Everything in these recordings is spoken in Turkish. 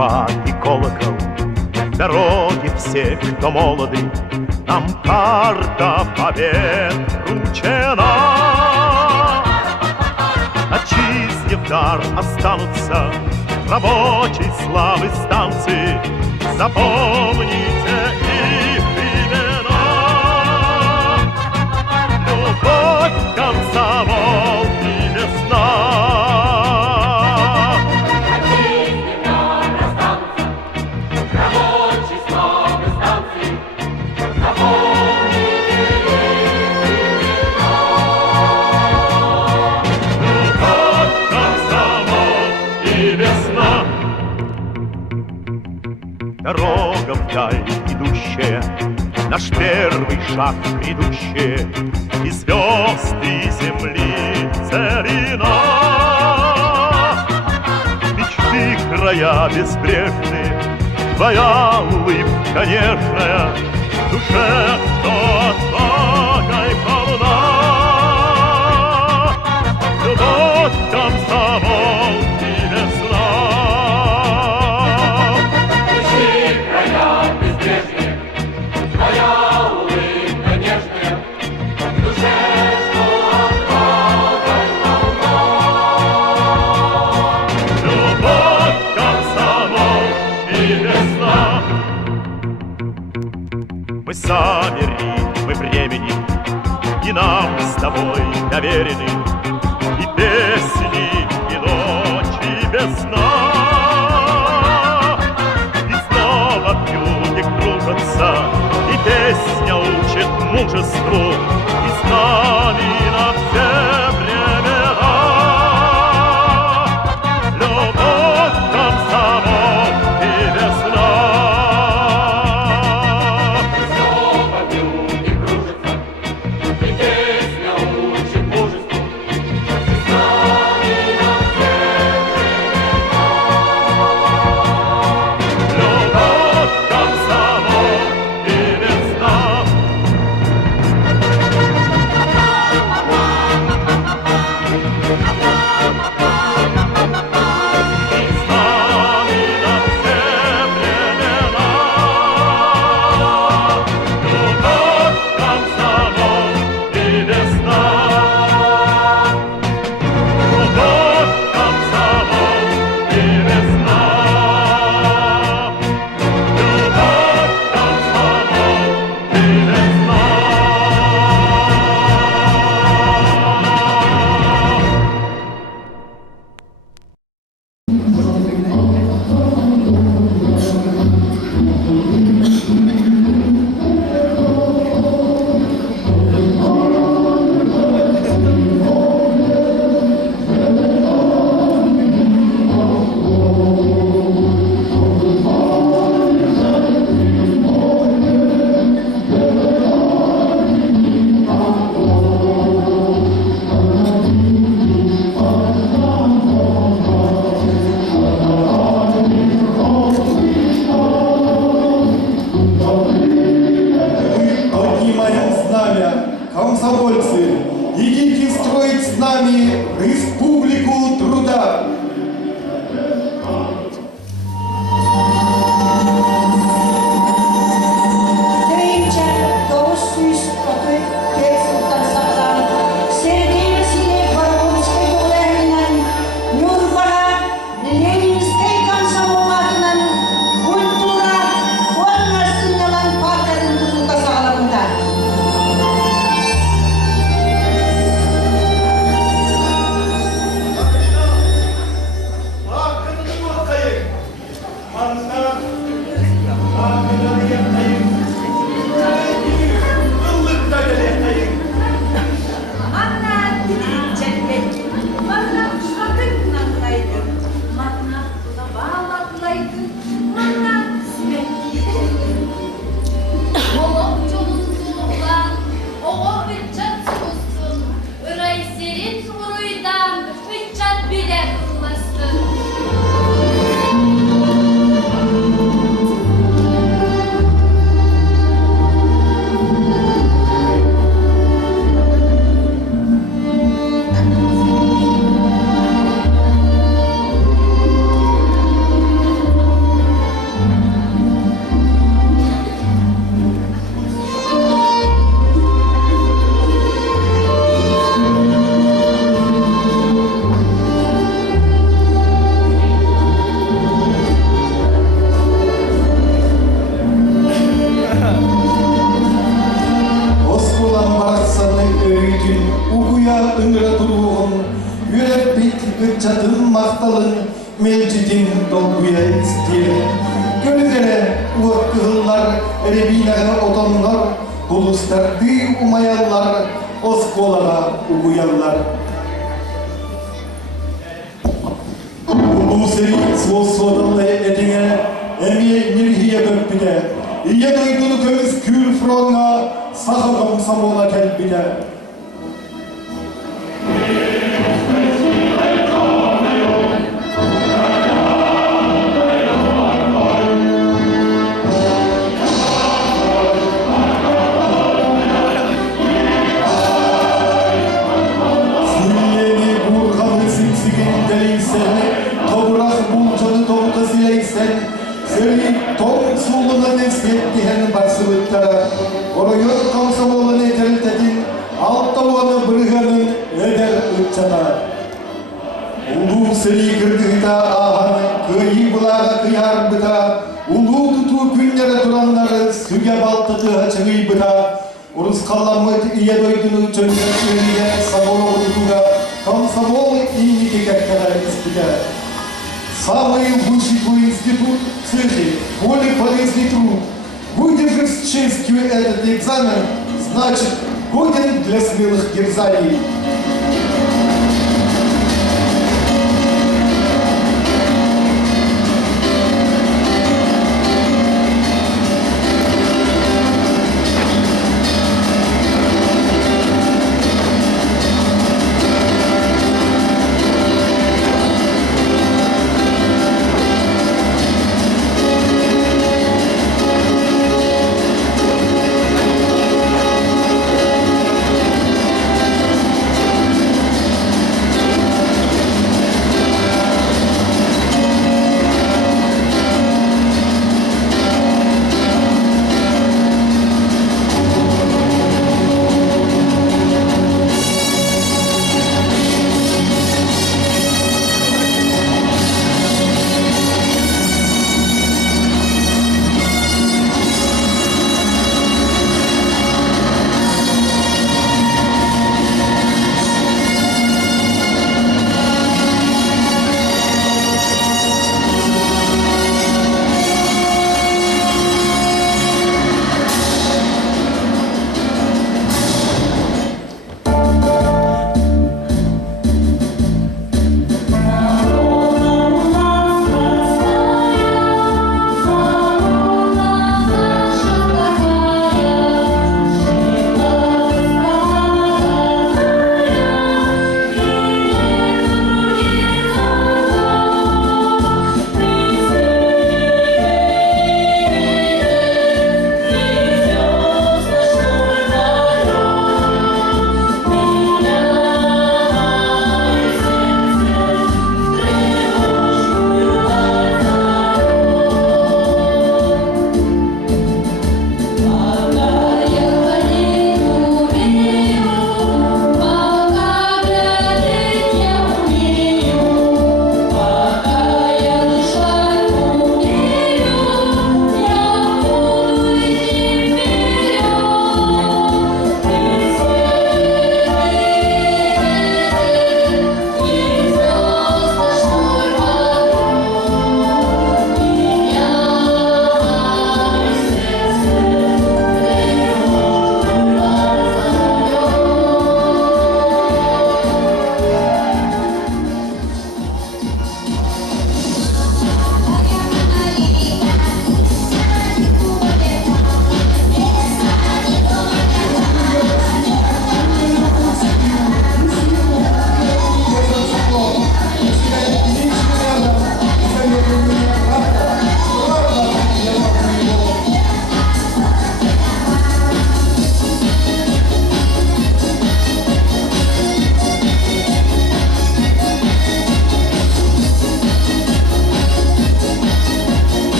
арфа и колокол, дороги все, кто молоды, нам карта побед вручена. Отчизне в дар останутся рабочей славы станции. Запомните их имена. Любовь, комсомол и весна. Отчизне в дар останутся рабочей славы станции. Запомните их имена. Любовь, комсомол и весна. Дорога вдаль идущая, наш первый шаг грядущее, и звезды земли целина. Мечты края безбрежные, твоя улыбка нежная, в душе, что отвагой полна. Любовь, комсомол и весна. Твоя улыбка нежная, в душе, что отвагой полна. Любовь, комсомол и весна. Мы сами ритмы времени, и нам с тобой доверены и песни, и ночи без сна. И снова вьюги кружатся, и песня учит мужеству, и с нами на все времена. Любовь, комсомол и весна. Снова вьюги кружатся, и песня учит мужеству, и с нами на все времена. Любовь, комсомол и весна. И с нами на все времена. Любовь, комсомол и весна. Любовь, комсомол и весна. Любовь, комсомол и весна. Поднимаем знамя, комсомольцы, идите строить с нами республику труда. чатын мақталын, мелжетін долгуя істерін. Көлігері уақ кығыллар, ребинағы отонлар, ұлыстарды умаяллар, осколаға уғуяллар. Улусыри свосодаллы этиңе, әме нирхия бөппіде. Ие дойдуны көміз күл фронға, сақы комсомола кәлпіде. Оройот комсомолын етерілтетін алттауаны бірғанын өдер үтчата. Улу сірі кірдіғіта ағаны көйі бұлаға қияр бұта, улу тұту күндері тұрандары сүге балтығы ғачығы бұта, ұрыс қаламыд ие дойдыны чөнген сөйліге саболы ұтуға комсомол иніке кәттіға іспіді. Самый высший институт цехи, более полезный труд. Выдержав с честью этот экзамен, значит, годен для смелых дерзаний.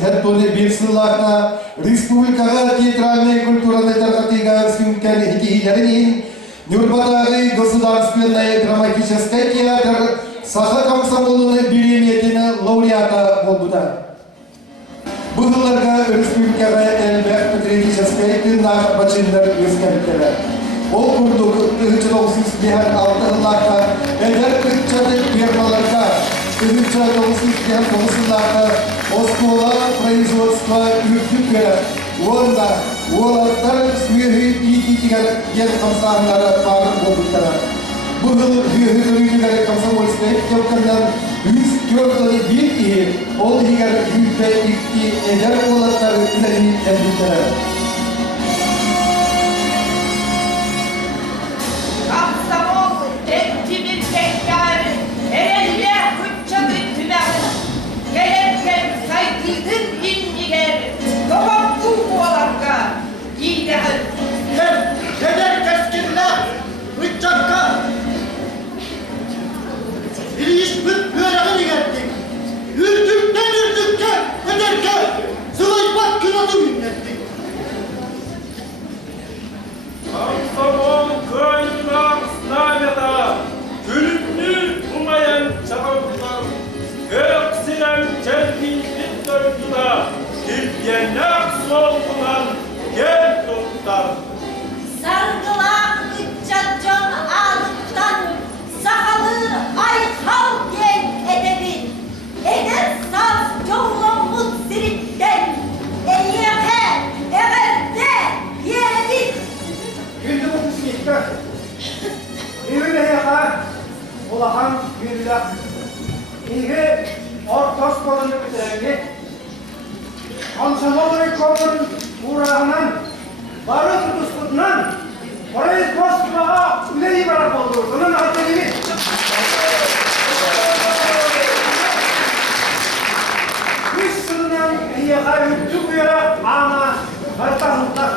Хеттоны бирсылларна республикага театральная культурная тархатыга съемка хикиилеринин Нюрбатагы государственный драматический театр Саха комсомолуны биремиятины лауреата болбуда. Бұғыларға республикаға әлбәқ патриотический тыңнақ бачындар өзгәрттері. Ол күрдік 1996 жылларда әдер күтчаты фермаларға 1999 жылларда Оскола производства үрдіктері онда олаттар сүйегі ититігер ел қамсағындары қағыр болдықтары. Бұғыл үйігілігері комсомольскай кемкандан 104 bir iyi, ol higar yüzde ikti eder olatları ileri elbitleri. Комсомол, тектимин теккары, эрелле күтчады түмәғі, келеткен сайтылдың иннигері, тоғапту оларға, дейдіғі. Кедер кескінлер, үтчакка, İliş büt böreğini gettik. Ürdükten ürdükçe, öderke, sıvaypak kınadı ünlettik. Комсомол кайнақ знамята, күлімні ұмайын чағылдар, көксінен жәлбейден дойдыда, келгеннәк солғынан кел тұттар. Sargılan ıccacan ağlıktan, sakalı ayhal gel edebin, eder saz çoğlamut siritten, eyyeke, evelde, yedik. Güldü bu kısmette. Evine yakar, olahan güldü. İyi, ortos kolunu bitirengi. Komsomolları kolunun uğrağından, barı tutuskundan, orayı postulağa üleyi bırak olur. Bunun adını Üstünden yakar yüktü bu yere ama hartanlıklar.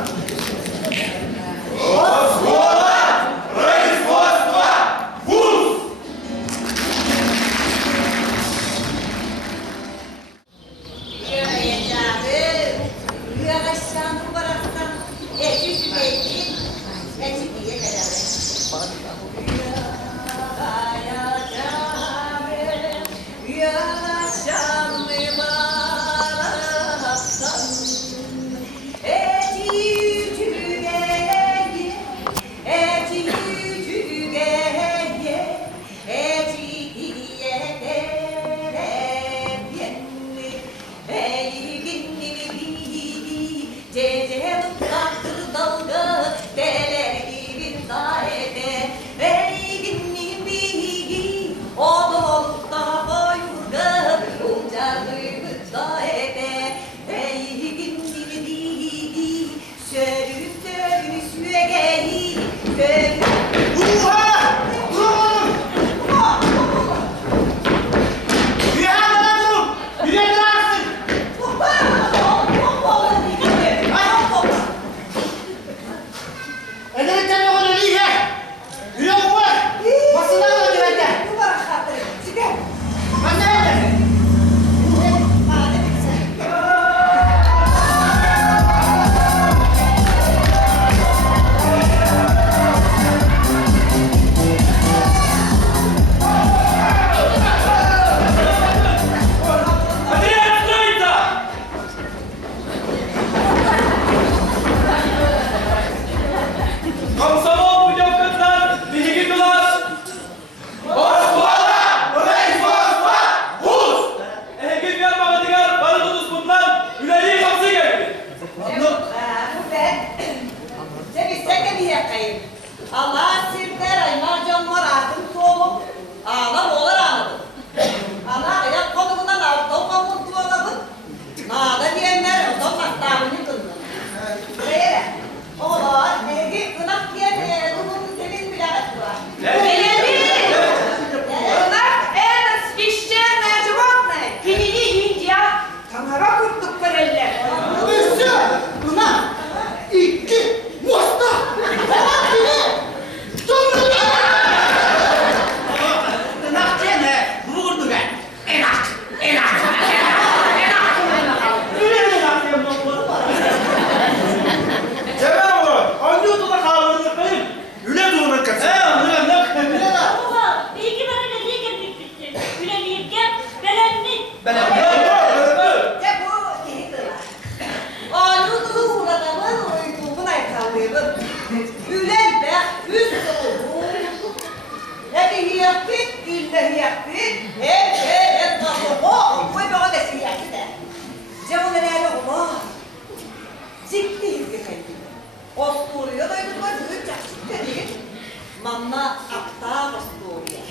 Mamma aktar Astoria.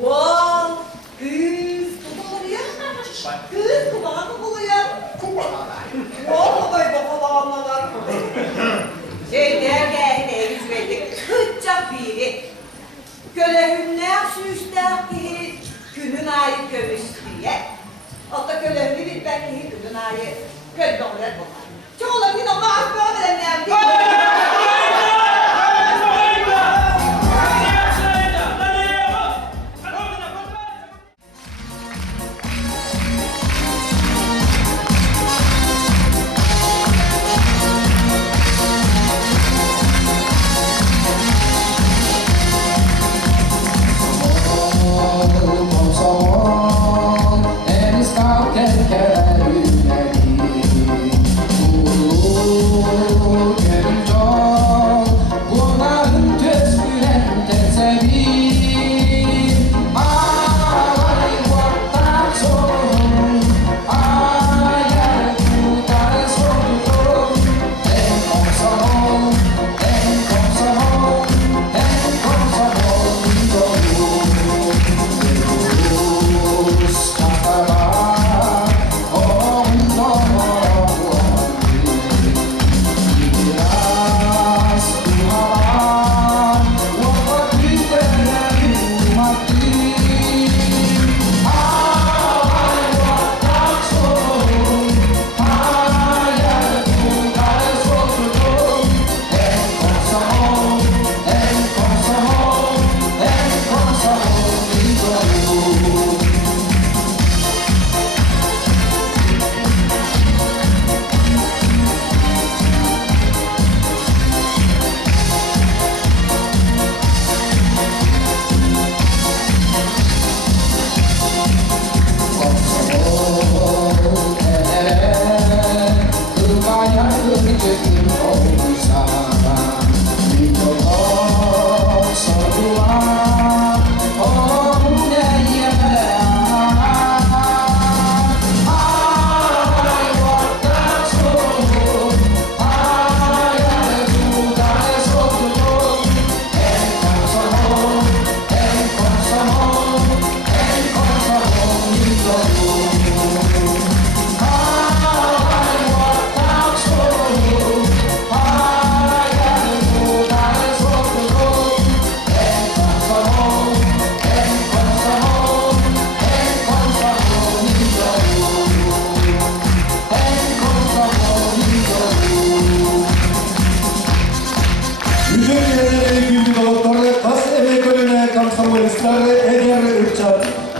Wow, kız kubalarıyor. Kız kubağı mı buluyor? Vallahi babalar. Derken eviz verdik. Kıtça biri. Kölehünler süsler ki günün ayı kömüş diye. Hatta kölehünü bitmek ki günün ayı köl doğrular bunlar. Çoğular bir ama az böyle ne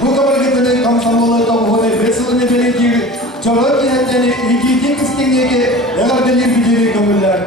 Bu kabargıtının kamsamolu topluluğu vesilini belirtir. Çorap yönetmeni ilgi tek istengeyi eğer belir bildiğini gömürler.